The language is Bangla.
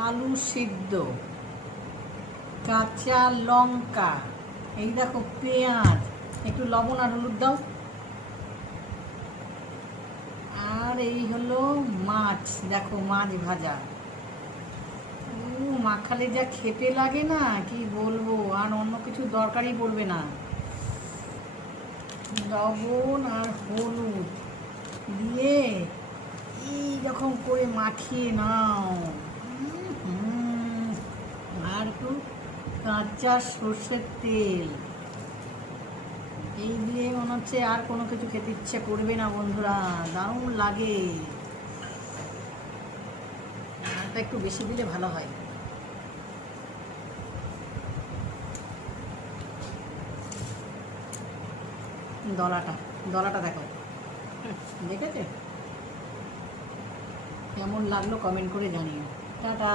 আলু সিদ্ধ, কাঁচা লঙ্কা, এই দেখো পেঁয়াজ, একটু লবণ আর হলুদ দাও, আর এই হলো মাছ, দেখো মাছ ভাজা। মাখালে যা খেতে লাগে না কি বলবো, আর অন্য কিছু দরকারই পড়বে না। লবণ আর হলুদ দিয়ে এই রকম করে মাখিয়ে নাও। আর একটু কাঁচা সর্ষের তেল, এই দিয়ে মনে হচ্ছে আর কোনো কিছু খেতে ইচ্ছে করবে না বন্ধুরা, দারুণ লাগে। আরটা একটু বেশি দিলে ভালো হয়। দলাটা দলাটা দেখো, দেখেছে? কেমন লাগলো কমেন্ট করে জানিও। টাটা।